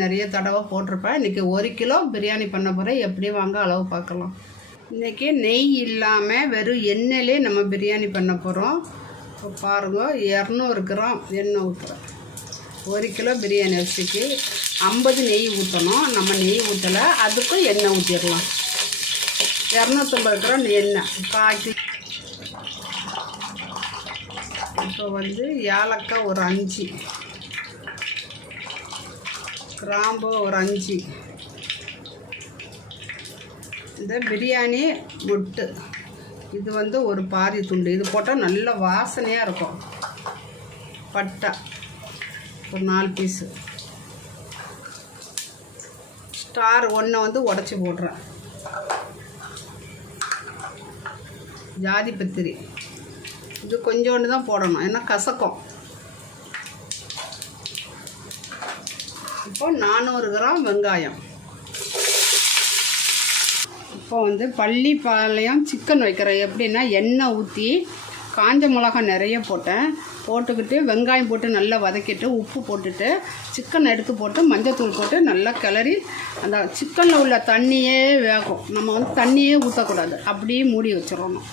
நிறைய தடவை போட்டிருப்பேன். இன்றைக்கி ஒரு கிலோ பிரியாணி பண்ண போகிறேன் எப்படி வாங்க அளவு பார்க்கலாம். இன்றைக்கி நெய் இல்லாமல் வெறும் எண்ணெயிலே நம்ம பிரியாணி பண்ண போகிறோம் இப்போ பாருங்கள் இரநூறு கிராம் எண்ணெய் ஊற்றுறேன் ஒரு கிலோ பிரியாணி அரிசிக்கு ஐம்பது நெய் ஊற்றணும் நம்ம நெய் ஊற்றலை அதுக்கும் எண்ணெய் ஊற்றிடலாம் இரநூத்தம்பது கிராம் எண்ணெய். காய்ச்சி இப்போ வந்து ஏலக்காய் ஒரு அஞ்சு. கிராம்பு ஒரு அஞ்சு. இந்த பிரியாணி முட்டு. இது வந்து ஒரு பாதி துண்டு. இது போட்டால் நல்ல வாசனையாக இருக்கும். பட்டை. ஒரு நாலு பீஸு ஸ்டார் ஒன்றை வந்து உடச்சி போடுறேன். ஜாதி பத்திரி இது கொஞ்சோண்டு தான் போடணும். ஏன்னா கசக்கும். இப்போ நானூறு கிராம் வெங்காயம். இப்போ வந்து பள்ளிப்பாளையம் சிக்கன் வைக்கிறேன். எப்படின்னா எண்ணெய் ஊற்றி காஞ்ச மிளகா நிறைய போட்டேன். போட்டுக்கிட்டு வெங்காயம் போட்டு நல்லா வதக்கிட்டு உப்பு போட்டுட்டு சிக்கன் எடுத்து போட்டு மஞ்சத்தூள் போட்டு நல்லா கிளறி அந்த சிக்கனில் உள்ள தண்ணியே வேகும். நம்ம வந்து தண்ணியே ஊற்றக்கூடாது அப்படியே மூடி வச்சிடணும்.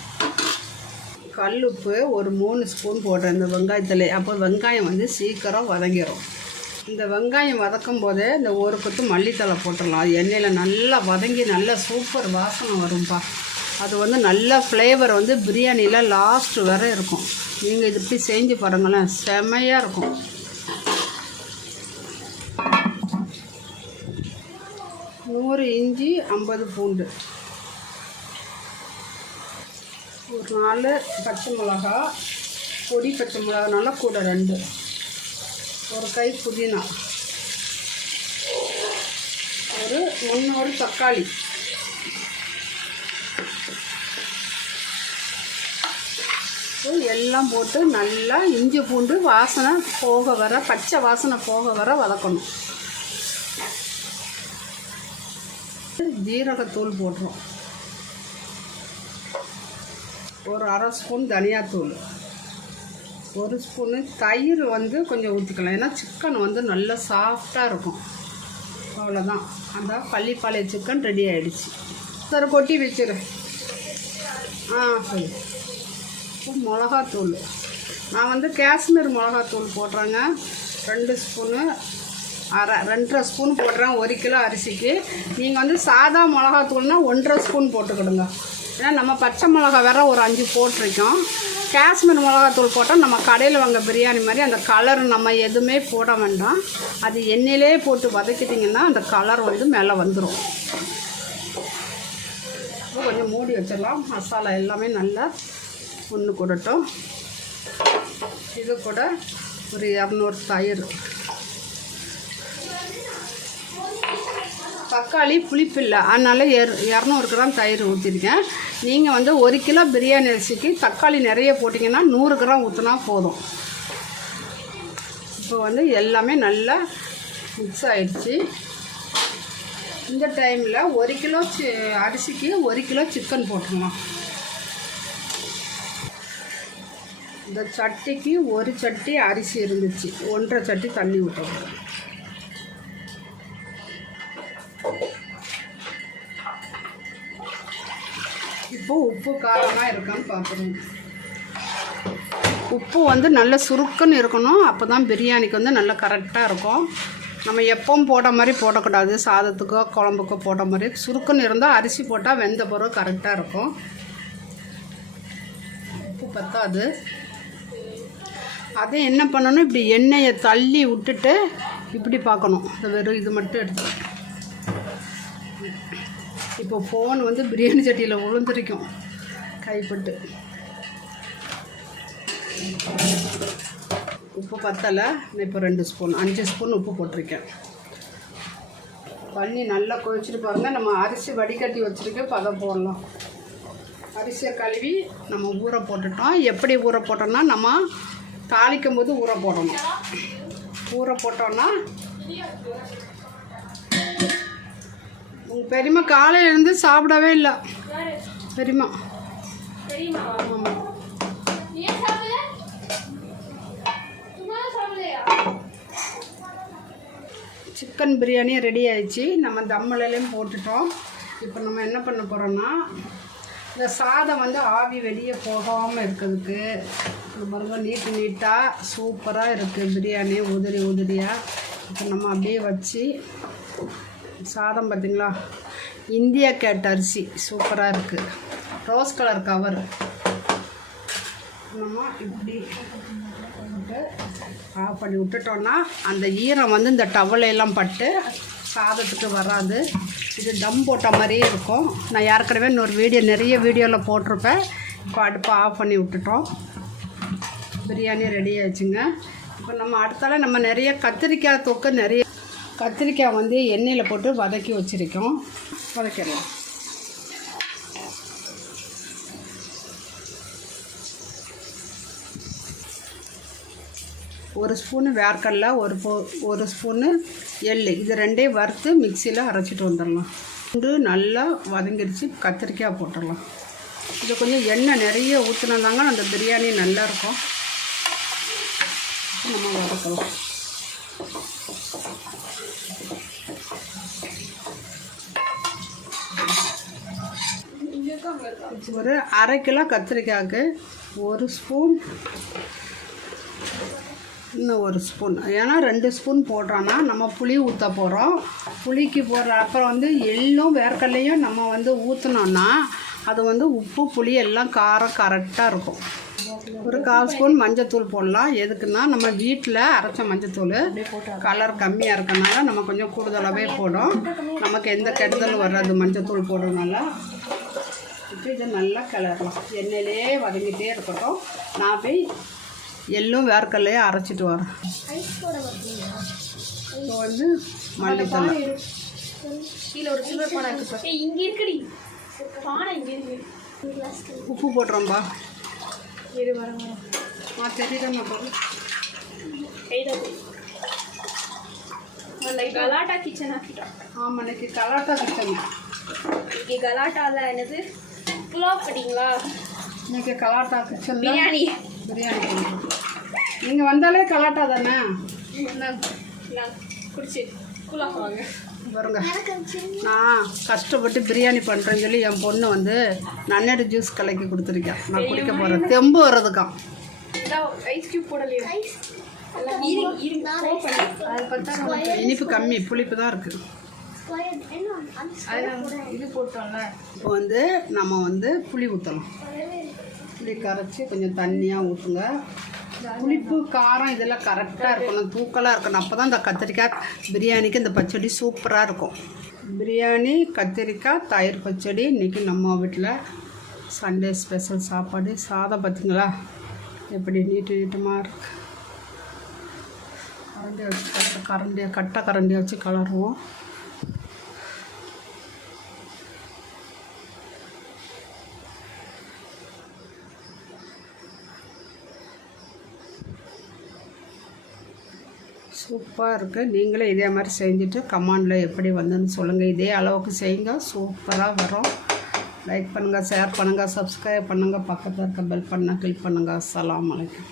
கல் உப்பு ஒரு மூணு ஸ்பூன் போடுறேன் இந்த வெங்காயத்தில். அப்போ வெங்காயம் வந்து சீக்கிரம் வதங்கிடும் இந்த வெங்காயம் வதக்கும் போதே இந்த ஒரு கொத்து மல்லித்தலை போட்டுடலாம். அது எண்ணெயில் நல்லா வதங்கி நல்லா சூப்பர் வாசனை வரும்பா. அது வந்து நல்ல ஃப்ளேவர் வந்து பிரியாணியில் லாஸ்ட் வரை இருக்கும். நீங்கள் இது இப்படி செஞ்சு பாருங்களேன். செமையாக இருக்கும். நூறு இஞ்சி ஐம்பது பூண்டு. ஒரு நாலு பச்சை மிளகா பொடி பச்சை மிளகா நல்லா கூட ரெண்டு. ஒரு கை புதினா. ஒரு முந்நூறு தக்காளி. எல்லாம் போட்டு நல்லா இஞ்சி பூண்டு வாசனை போக வர பச்சை வாசனை போக வர வதக்கணும். ஜீரகத்தூள் போட்டுரும். ஒரு அரை ஸ்பூன் தனியாத்தூள். ஒரு ஸ்பூனு தயிர் வந்து கொஞ்சம் ஊற்றிக்கலாம் ஏன்னா சிக்கன் வந்து நல்லா சாஃப்டாக இருக்கும். அவ்வளோதான் அந்த பள்ளிப்பாளைய சிக்கன் ரெடி ஆகிடுச்சு சரி கொட்டி வச்சிரு. ஆ சரி. மிளகாத்தூள். நான் வந்து காஷ்மீர் மிளகாத்தூள் போடுறேங்க. ரெண்டு ஸ்பூனு அரை ரெண்டரை ஸ்பூன் போடுறேன். ஒரு கிலோ அரிசிக்கு. நீங்கள் வந்து சாதா மிளகாத்தூள்னால் ஒன்றரை ஸ்பூன் போட்டுக்கிடுங்க. ஏன்னா நம்ம பச்சை மிளகா வேற ஒரு அஞ்சு போட்டிருக்கோம். காஷ்மீர் மிளகாத்தூள் போட்டால் நம்ம கடையில் வாங்க பிரியாணி மாதிரி அந்த கலர் நம்ம எதுவுமே போட வேண்டாம். அது எண்ணெயிலே போட்டு வதக்கிட்டிங்கன்னா அந்த கலர் வந்து மேலே வந்துடும் கொஞ்சம் மூடி வச்சிடலாம். மசாலா எல்லாமே நல்லா ஒன்று கொடுட்டோம். இது கூட ஒரு இரநூறு தயிர். தக்காளி புளிப்பில்லை அதனால் எர் இரநூறு கிராம் தயிர் ஊற்றிருக்கேன் நீங்கள் வந்து ஒரு கிலோ பிரியாணி அரிசிக்கு தக்காளி நிறைய போட்டிங்கன்னா நூறு கிராம் ஊற்றினா போதும். இப்போ வந்து எல்லாமே நல்லா மிக்ஸ் ஆகிடுச்சு இந்த டைமில் ஒரு கிலோ சி அரிசிக்கு ஒரு கிலோ சிக்கன் போட்டுக்கலாம். இந்த சட்டிக்கு ஒரு சட்டி அரிசி இருந்துச்சு. ஒன்றரை சட்டி தண்ணி ஊற்றணும் இப்போ உப்பு காரமாக இருக்கான்னு பார்க்குறோம் உப்பு வந்து நல்ல சுருக்குன்னு இருக்கணும். அப்போ தான் பிரியாணிக்கு வந்து நல்லா கரெக்டாக இருக்கும். நம்ம எப்பவும் போட மாதிரி போடக்கூடாது. சாதத்துக்கோ குழம்புக்கோ போட மாதிரி. சுருக்குன்னு இருந்தால் அரிசி போட்டால் வெந்த பிறகு கரெக்டாக இருக்கும். உப்பு பத்தாது. அதை என்ன பண்ணணும்? இப்படி எண்ணெயை தள்ளி விட்டுட்டு இப்படி பார்க்கணும். இந்த வெறும் இது மட்டும் எடுத்து. இப்போ ஃபோன் வந்து பிரியாணி சட்டியில் விழுந்துருக்கும் கைப்பட்டு. உப்பு பத்தலை. நான் இப்போ ரெண்டு ஸ்பூன் அஞ்சு ஸ்பூன் உப்பு போட்டிருக்கேன். தண்ணி நல்லா கொதிச்சுட்டு பாருங்கள் நம்ம அரிசி வடிகட்டி வச்சுருக்கேன் பதம் போடலாம். அரிசியை கழுவி நம்ம ஊற போட்டுட்டோம். எப்படி ஊற போட்டோம்னா நம்ம தாளிக்கும் போது ஊற போடணும். ஊற போட்டோன்னா உங்கள் பெரியம்மா காலையிலேருந்து சாப்பிடவே இல்லை. பெரியம்மா. ஆமாம் சிக்கன் பிரியாணி ரெடி ஆயிடுச்சு. நம்ம தம்மலையும் போட்டுட்டோம். இப்போ நம்ம என்ன பண்ண போகிறோன்னா இந்த சாதம் வந்து ஆவி வெளியே போகாமல் இருக்கிறதுக்கு பாருங்க நீட்டு நீட்டாக சூப்பராக இருக்குது பிரியாணி உதிரி உதிரியாக இப்போ நம்ம அப்படியே வச்சு சாதம் பார்த்திங்களா? இந்தியா கேட் அரிசி சூப்பராக இருக்குது ரோஸ் கலர் கவர் நம்ம இப்படி ஆஃப் பண்ணி விட்டுட்டோன்னா அந்த ஈரம் வந்து இந்த டவலையெல்லாம் பட்டு சாதத்துக்கு வராது. இது தம் போட்ட மாதிரியே இருக்கும். நான் ஏற்கனவே இன்னொரு வீடியோ நிறைய வீடியோவில் போட்டிருப்பேன். இப்போ அடுப்பை ஆஃப் பண்ணி விட்டுட்டோம். பிரியாணி ரெடி ஆச்சுங்க இப்போ நம்ம அடுத்தால நம்ம நிறைய கத்திரிக்காய் தொக்கு நிறைய கத்திரிக்காய் வந்து எண்ணெயில் போட்டு வதக்கி வச்சுருக்கோம். வதக்கிடலாம். ஒரு ஸ்பூனு வேர்க்கடல ஒரு போ ஒரு ஸ்பூனு எள் இது ரெண்டையும் வறுத்து மிக்சியில் அரைச்சிட்டு வந்துடலாம். பூண்டு நல்லா வதங்கிடுச்சு கத்திரிக்காய் போட்டுடலாம். இது கொஞ்சம் எண்ணெய் நிறைய ஊற்றினாங்க அந்த பிரியாணி நல்லா இருக்கும். நம்ம வதக்கலாம். ஒரு அரை கிலோ கத்திரிக்காய்க்கு ஒரு ஸ்பூன். இன்னும் ஒரு ஸ்பூன். ஏன்னா ரெண்டு ஸ்பூன் போடுறோன்னா நம்ம புளி ஊற்ற போகிறோம் புளிக்கு போடுற அப்புறம் வந்து எள்ளும் வேர்க்கடலையும் நம்ம வந்து ஊற்றினோன்னா அது வந்து உப்பு புளி எல்லாம் காரம் கரெக்டாக இருக்கும். ஒரு கால் ஸ்பூன் மஞ்சத்தூள் போடலாம். எதுக்குன்னா நம்ம வீட்டில் அரைச்ச மஞ்சத்தூள் கலர் கம்மியாக இருக்கனால நம்ம கொஞ்சம் கூடுதலாகவே போடும் நமக்கு எந்த கெடுதலும் வராது மஞ்சத்தூள் போடுறதுனால. இப்போ இதை நல்லா கிளறலாம் எண்ணெயிலே வதங்கிட்டே இருக்கட்டும். நான் போய் எள்ளும் வேர்க்கடலையே அரைச்சிட்டு வரேன். இப்போ வந்து மல்லித்தலை கீழே ஒரு சில்வர் பானை இருக்கு இங்க இருக்குடி. பானை இங்க இருக்கு. உப்பு போட்டுறோம்பா. இரு வரேன் ஆ தெரியுதாம்மா லைக் கலாட்டா கிச்சன் ஆக்கிட்டோம். ஆமாம் இன்னைக்கு கலாட்டா கிச்சன் இன்னைக்கு கலாட்டால என்னது? புலாவ் பண்ணிங்களா இன்னைக்கு கலாட்டா கிச்சன் பிரியாணி. பிரியாணி நீங்கள் வந்தாலே கலாட்டா தானே? நான் குடிச்சு. புலாவ் வாங்க. வருங்க. நான் கஷ்டப்பட்டு பிரியாணி பண்ணுறேன்னு சொல்லி என் பொண்ணு வந்து நன்னெடு ஜூஸ் கலக்கி கொடுத்துருக்கேன் நான் குடிக்க போகிறேன் தெம்பு பார்த்தா இனிப்பு கம்மி புளிப்பு தான் இருக்குது இது போட்டோம்ல. இப்போ வந்து நம்ம வந்து புளி ஊற்றலாம் புளி கரைச்சி கொஞ்சம் தண்ணியாக ஊற்றுங்க புளிப்பு காரம் இதெல்லாம் கரெக்டாக இருக்கணும். தூக்கலாக இருக்கணும். அப்போ தான் இந்த கத்திரிக்காய் பிரியாணிக்கு இந்த பச்சடி சூப்பராக இருக்கும். பிரியாணி கத்திரிக்காய் தயிர் பச்சடி. இன்றைக்கி நம்ம வீட்டில் சண்டே ஸ்பெஷல் சாப்பாடு. சாதம் பார்த்தீங்களா எப்படி நீட்டு நீட்டமாக இருக்கு. கரண்டி வச்சு கட்ட கரண்டியை கட்டை கரண்டியை வச்சு கலருவோம். சூப்பராக இருக்குது நீங்களே இதே மாதிரி செஞ்சுட்டு கமாண்டில் எப்படி வந்துன்னு சொல்லுங்கள் இதே அளவுக்கு செய்யுங்க. சூப்பராக வரும். லைக் பண்ணுங்கள் ஷேர் பண்ணுங்கள் சப்ஸ்கிரைப் பண்ணுங்கள் பக்கத்தில் இருக்க பெல் பண்ணால் கிளிக் பண்ணுங்கள் அலாம் வலைக்கம்